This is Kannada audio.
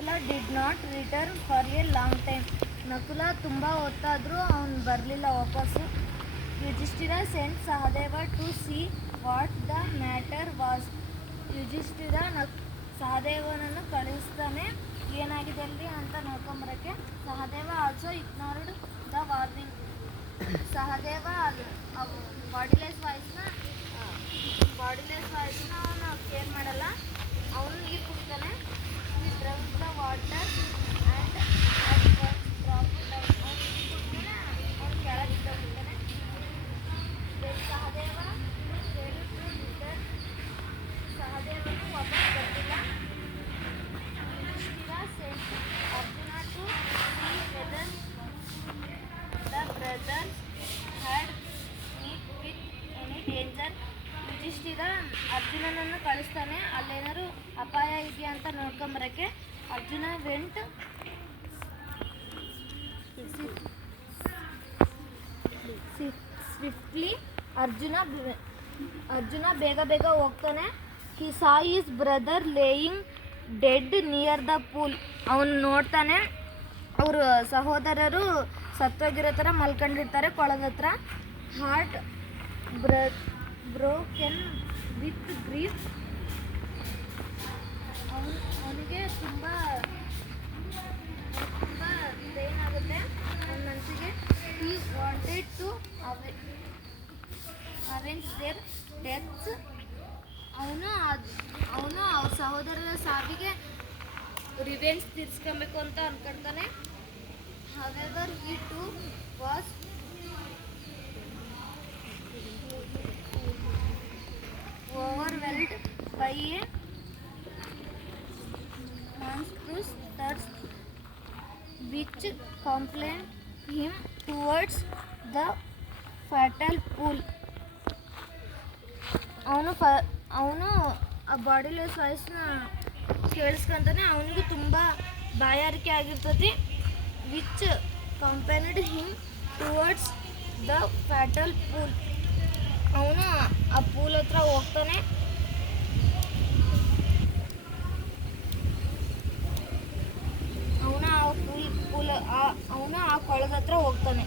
Nakula did not return for a long time. Nakula ತುಂಬ ಹೊತ್ತಾದರೂ ಅವನು ಬರಲಿಲ್ಲ ವಾಪಸ್ಸು. Yudhishthira sent Sahadeva to see what the matter was. Yudhishthira ಸಹದೇವನನ್ನು ಕಳಿಸ್ತಾನೆ ಏನಾಗಿದೆ ಅಲ್ಲಿ ಅಂತ ನೋಡ್ಕೊಂಬರೋಕ್ಕೆ. Sahadeva also ignored the warning. Sahadeva bodiless ವಾಯ್ಸ್ನ ಅವನು ಕೇರ್ ಮಾಡಲ್ಲ. ಅವನು ನೀರು ಕುಡ್ತಾನೆ. He drinks the water and drop down. ಅವನು ನೀರು ಕುಡ್ತಾನೆ, ಅವನು ಕೆಳಗೆ ಬಿದ್ದೋಗ್ತಾನೆ. ಸಹದೇವ ಸಹದೇವನು ವಾಪಸ್ ಬರ್ತಿಲ್ಲ. Yudhishthira sent Arjuna to see whether the brothers had meet with any danger. Yudhishthira ಅರ್ಜುನನನ್ನು ಕಳಿಸ್ತಾನೆ ಅಲ್ಲೇನಾದ್ರು ಅಪಾಯ ಇದೆಯಾ ಅಂತ ನೋಡ್ಕೊಂಬರೋಕ್ಕೆ. Arjuna went swiftly. ಅರ್ಜುನ ಬೇಗ ಹೋಗ್ತಾನೆ. He saw his brother laying dead near the pool. ಅವನು ನೋಡ್ತಾನೆ ಅವ್ರ ಸಹೋದರರು ಸತ್ತೋಗಿರೋ ಥರ ಮಲ್ಕೊಂಡಿರ್ತಾರೆ ಕೊಳದ ಹತ್ರ. Heart broken with grief. ಅವನಿಗೆ ತುಂಬ ಪೇನ್ ಆಗುತ್ತೆ ಅವನ ಮನಸ್ಸಿಗೆ. He wanted to avenge their deaths. ಅವನು ಅವ್ರ ಸಹೋದರರ ಸಾವಿಗೆ ರಿವೆಂಜ್ ತೀರಿಸ್ಕೊಬೇಕು ಅಂತ ಅನ್ಕೊಳ್ತಾನೆ. However he too was overwhelmed by a monstrous thirst which compelled him towards the fatal pool. ಅವನು ಆ ಬಾಡಿಲೆಸ್ ವಾಯ್ಸ್ನ ಕೇಳಿಸ್ಕೊಂತಾನೆ. ಅವನಿಗೂ ತುಂಬ ಬಾಯಾರಿಕೆ ಆಗಿರ್ತದೆ. Which compelled him towards the fatal pool. ಅವನು ಆ ಪೂಲ್ ಹತ್ರ ಹೋಗ್ತಾನೆ. ಅವನು ಆ ಕೊಳದ ಹತ್ರ ಹೋಗ್ತಾನೆ.